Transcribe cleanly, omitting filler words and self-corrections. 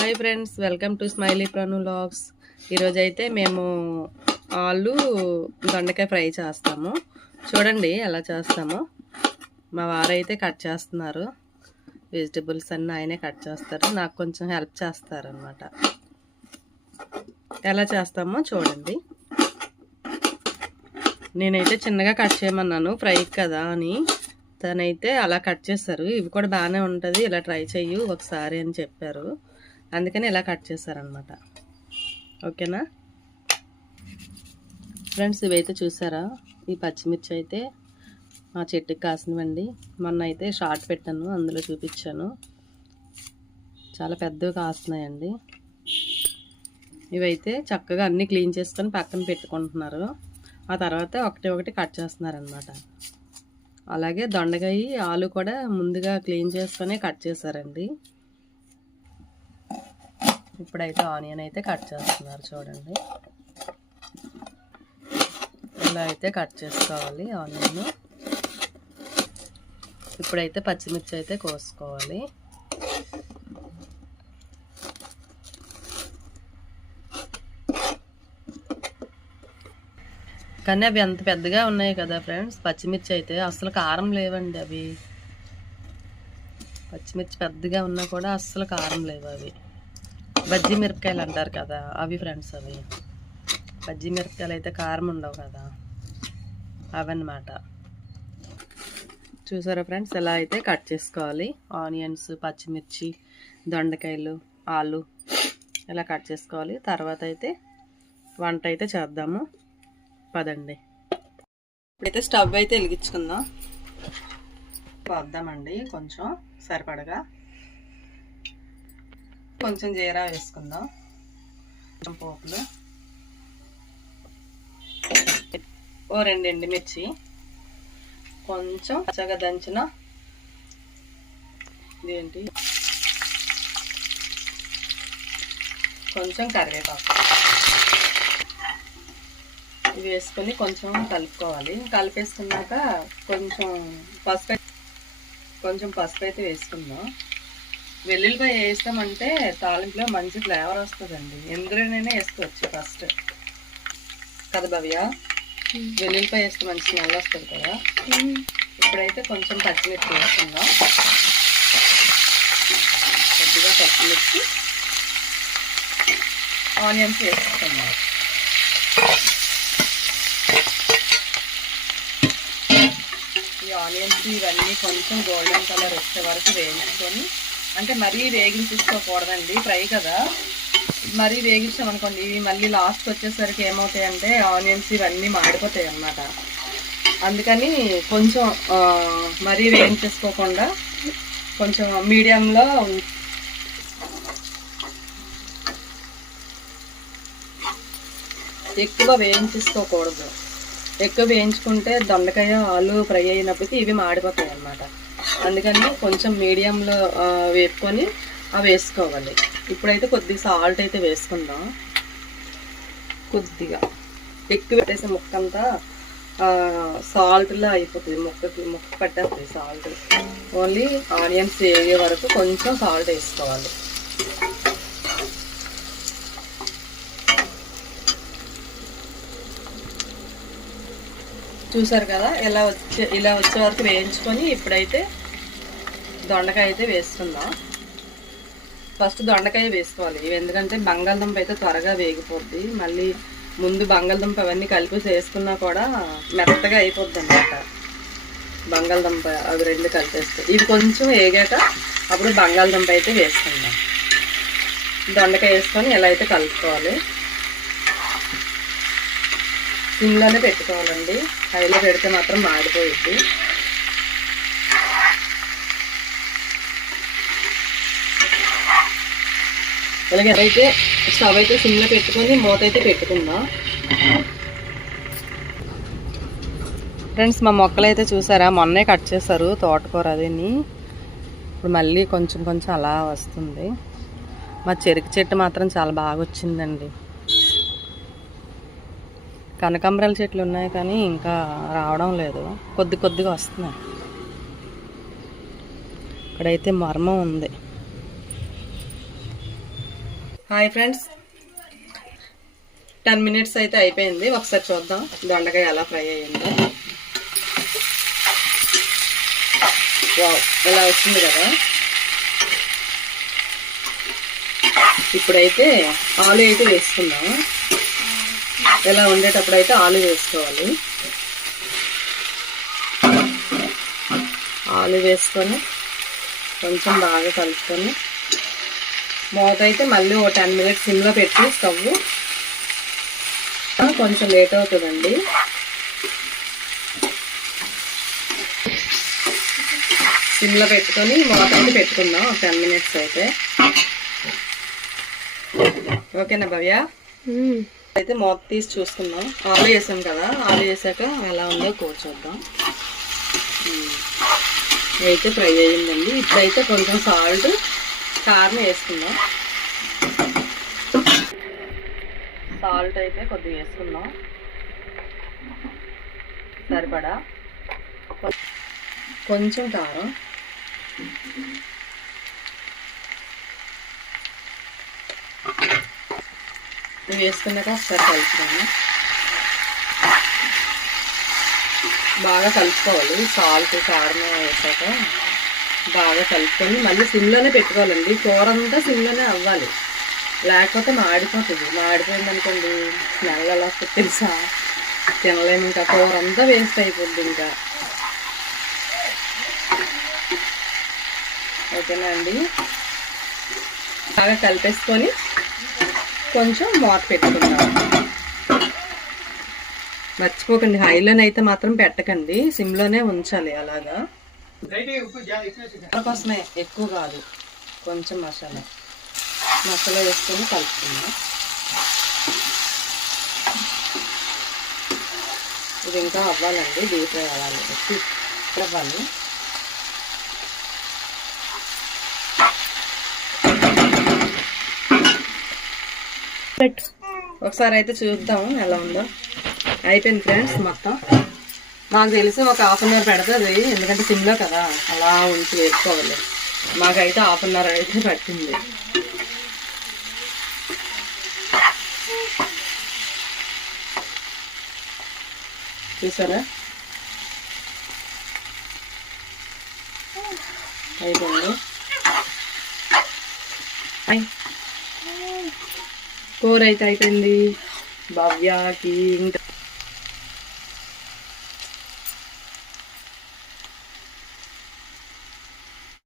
Hi friends, welcome to smiley prawn vlogs. ఈరోజు అయితే మేము ఆలు దొండకాయ ఫ్రై చేస్తాము. చూడండి ఎలా చేస్తామో. మా వారైతే కట్ చేస్తున్నారు. వెజిటబుల్స్ అన్నీ ఆయనే కట్ చేస్తారు, నాకు కొంచెం హెల్ప్ చేస్తారనమాట. ఎలా చేస్తామో చూడండి. నేనైతే చిన్నగా కట్ చేయమన్నాను, ఫ్రై కదా అని. తనైతే అలా కట్ చేస్తారు. ఇవి కూడా బాగానే ఉంటుంది, ఇలా ట్రై చెయ్యు ఒకసారి అని చెప్పారు. అందుకని ఇలా కట్ చేశారనమాట. ఓకేనా ఫ్రెండ్స్, ఇవైతే చూసారా, ఈ పచ్చిమిర్చి అయితే మా చెట్టుకి కాసినవండి. మొన్న అయితే షార్ట్ పెట్టాను, అందులో చూపించాను. చాలా పెద్దవి కాస్తున్నాయండి. ఇవైతే చక్కగా అన్నీ క్లీన్ చేసుకొని పక్కన పెట్టుకుంటున్నారు. ఆ తర్వాత ఒకటి ఒకటి కట్ చేస్తున్నారనమాట. అలాగే దొండకాయ ఆలు కూడా ముందుగా క్లీన్ చేసుకొని కట్ చేశారండి. ఇప్పుడైతే ఆనియన్ అయితే కట్ చేస్తున్నారు. చూడండి, ఇలా అయితే కట్ చేసుకోవాలి ఆనియన్. ఇప్పుడైతే పచ్చిమిర్చి అయితే కోసుకోవాలి. కానీ అవి అంత పెద్దగా ఉన్నాయి కదా ఫ్రెండ్స్. పచ్చిమిర్చి అయితే అస్సలు కారం లేవండి. అవి పచ్చిమిర్చి పెద్దగా ఉన్నా కూడా అస్సలు కారం లేవు. అవి బజ్జీ మిరపకాయలు అంటారు కదా, అవి ఫ్రెండ్స్. అవి బజ్జీ మిరపకాయలు అయితే కారం ఉండవు కదా, అవన్నమాట. చూసారా ఫ్రెండ్స్, ఎలా అయితే కట్ చేసుకోవాలి. ఆనియన్స్, పచ్చిమిర్చి, దొండకాయలు, ఆలు ఇలా కట్ చేసుకోవాలి. తర్వాత అయితే వంట అయితే చేద్దాము, పదండి. ఇప్పుడైతే స్టవ్ అయితే వెలిగించుకుందాం. వద్దామండి కొంచెం సరిపడగా. కొంచెం జీరా వేసుకుందాం, కొంచెం పోపులు, ఓ 2 ఎండుమిర్చి, కొంచెం పచ్చగా దంచిన ఇదేంటి కొంచెం కరివేపాకు ఇవి వేసుకొని కొంచెం కలుపుకోవాలి. కలిపేసుకున్నాక కొంచెం పసుపు అయితే వేసుకుందాం. వెల్లుల్లిపాయ వేస్తామంటే తాలింపులో మంచి ఫ్లేవర్ వస్తుందండి. ఎందులోనైనా వేసుకోవచ్చు ఫస్ట్ కదా భవ్య. వెల్లుల్లిపాయ వేస్తే మంచి స్మెల్ వస్తుంది కదా. ఇప్పుడైతే కొంచెం పచ్చిమిర్చి వేసుకుందాం. కొద్దిగా పచ్చిమిర్చి, ఆనియన్స్ వేసుకుందాం. ఈ ఆనియన్స్ ఇవన్నీ కొంచెం గోల్డెన్ కలర్ వచ్చే వరకు వేయించుకొని, అంటే మరీ వేగించుకోకూడదండి, ఫ్రై కదా. మరీ వేగించామనుకోండి, ఇవి మళ్ళీ లాస్ట్ వచ్చేసరికి ఏమవుతాయంటే ఆనియన్స్ ఇవన్నీ మాడిపోతాయి అన్నమాట. అందుకని కొంచెం మరీ వేయించేసుకోకుండా కొంచెం మీడియంలో ఎక్కువ వేయించేసుకోకూడదు. ఎక్కువ వేయించుకుంటే దొండకాయ ఆలు ఫ్రై అయినప్పటికీ ఇవి మాడిపోతాయి అన్నమాట. అందుకని కొంచెం మీడియంలో వేపుకొని అవి వేసుకోవాలి. ఇప్పుడైతే కొద్దిగా సాల్ట్ అయితే వేసుకుందాం. కొద్దిగా ఎక్కువ పెట్టేసి ముక్కంతా సాల్ట్లో అయిపోతుంది. ముక్క పట్టేస్తుంది సాల్ట్. ఓన్లీ ఆనియన్స్ వేగే వరకు కొంచెం సాల్ట్ వేసుకోవాలి. చూసారు కదా, ఇలా వచ్చే వరకు వేయించుకొని ఇప్పుడైతే దొండకాయ అయితే వేసుకుందాం. ఫస్ట్ దొండకాయ వేసుకోవాలి. ఎందుకంటే బంగాళదుంప అయితే త్వరగా వేగిపోద్ది. మళ్ళీ ముందు బంగాళదుంప అవన్నీ కలిపి వేసుకున్నా కూడా మెత్తగా అయిపోద్ది అన్నమాట. బంగాళదుంప అవి 2 కలిపేస్తే ఇది కొంచెం వేగాక అప్పుడు బంగాళదుంప అయితే వేసుకుందాం. దొండకాయ వేసుకొని ఎలా అయితే కలుపుకోవాలి. సిమ్లోనే పెట్టుకోవాలండి, హైలో పెడితే మాత్రం మాడిపోయిద్ది. అలాగే అయితే స్టవ్ అయితే సిమ్లో పెట్టుకొని మూత అయితే పెట్టుకుందాం. ఫ్రెండ్స్, మా మొక్కలు అయితే చూసారా, మొన్నే కట్ చేశారు తోటకూర. అదిని ఇప్పుడు మళ్ళీ కొంచెం కొంచెం అలా వస్తుంది. మా చెరుకు చెట్టు మాత్రం చాలా బాగా వచ్చిందండి. కనకాంబరాల చెట్లు ఉన్నాయి కానీ ఇంకా రావడం లేదు, కొద్దిగా వస్తున్నాయి. ఇక్కడైతే మర్మం ఉంది. హాయ్ ఫ్రెండ్స్, 10 minutes అయితే అయిపోయింది. ఒకసారి చూద్దాం దొండకాయ ఎలా ఫ్రై అయ్యిందో. వావ్, ఇలా వచ్చింది కదా. ఇప్పుడైతే ఆలు అయితే వేసుకుందాం. ఇలా ఉండేటప్పుడు అయితే ఆలు వేసుకోవాలి. ఆలు వేసుకొని కొంచెం బాగా కలుపుకొని మూత అయితే మళ్ళీ ఒక 10 minutes సిమ్లో పెట్టి స్టవ్. కొంచెం లేట్ అవుతుందండి. సిమ్లో పెట్టుకొని మూత అయితే పెట్టుకుందాం 10 minutes అయితే. ఓకేనా భవ్య? అయితే మూత తీసి చూసుకుందాం. ఆలు వేసాం కదా, ఆలు వేసాక ఎలా ఉందో కూర్చోద్దాం. అయితే ఫ్రై అయ్యిందండి. ఇప్పుడైతే కొంచెం సాల్ట్, కారం వేసుకుందాం. సాల్ట్ అయితే కొద్దిగా వేసుకుందాం సరిపడా. కొంచెం కారం, వేసుకున్నాక ఒకసారి కలుపుతాను. బాగా కలుపుకోవాలి. సాల్ట్, కారం వేసాక బాగా కలుపుకొని మళ్ళీ సిమ్లోనే పెట్టుకోవాలండి. కూర అంతా సిమ్లోనే అవ్వాలి, లేకపోతే మాడిపోతుంది. మాడిపోయింది అనుకోండి, స్మెల్ ఎలా వస్తుంది తెలుసా, తినలేము. ఇంకా కూర అంతా వేస్ట్ అయిపోద్ది. ఇంకా ఓకేనా అండి? బాగా కలిపేసుకొని కొంచెం మూత పెట్టుకుందాం. మర్చిపోకండి, హైలోనైతే మాత్రం పెట్టకండి, సిమ్లోనే ఉంచాలి. అలాగా కోసమే, ఎక్కువ కాదు. కొంచెం మసాలా వేసుకొని కలుపుకుందాం. ఇది ఇంకా అవ్వాలండి, డీప్ ఫ్రై అవ్వాలి, అవ్వాలి. ఒకసారి అయితే చూద్దాం ఎలా ఉందో. అయిపోయింది ఫ్రెండ్స్ మొత్తం. నాకు తెలిసి ఒక 1/2 hour పెడుతుంది, ఎందుకంటే సిమ్లో కదా, అలా ఉంచి వేసుకోవాలి. మాకైతే 1/2 hour అయితే పట్టింది. చూసారా? అయిపోయింది. కూర అయితే అయిపోయింది. భవ్యకి ఇంకా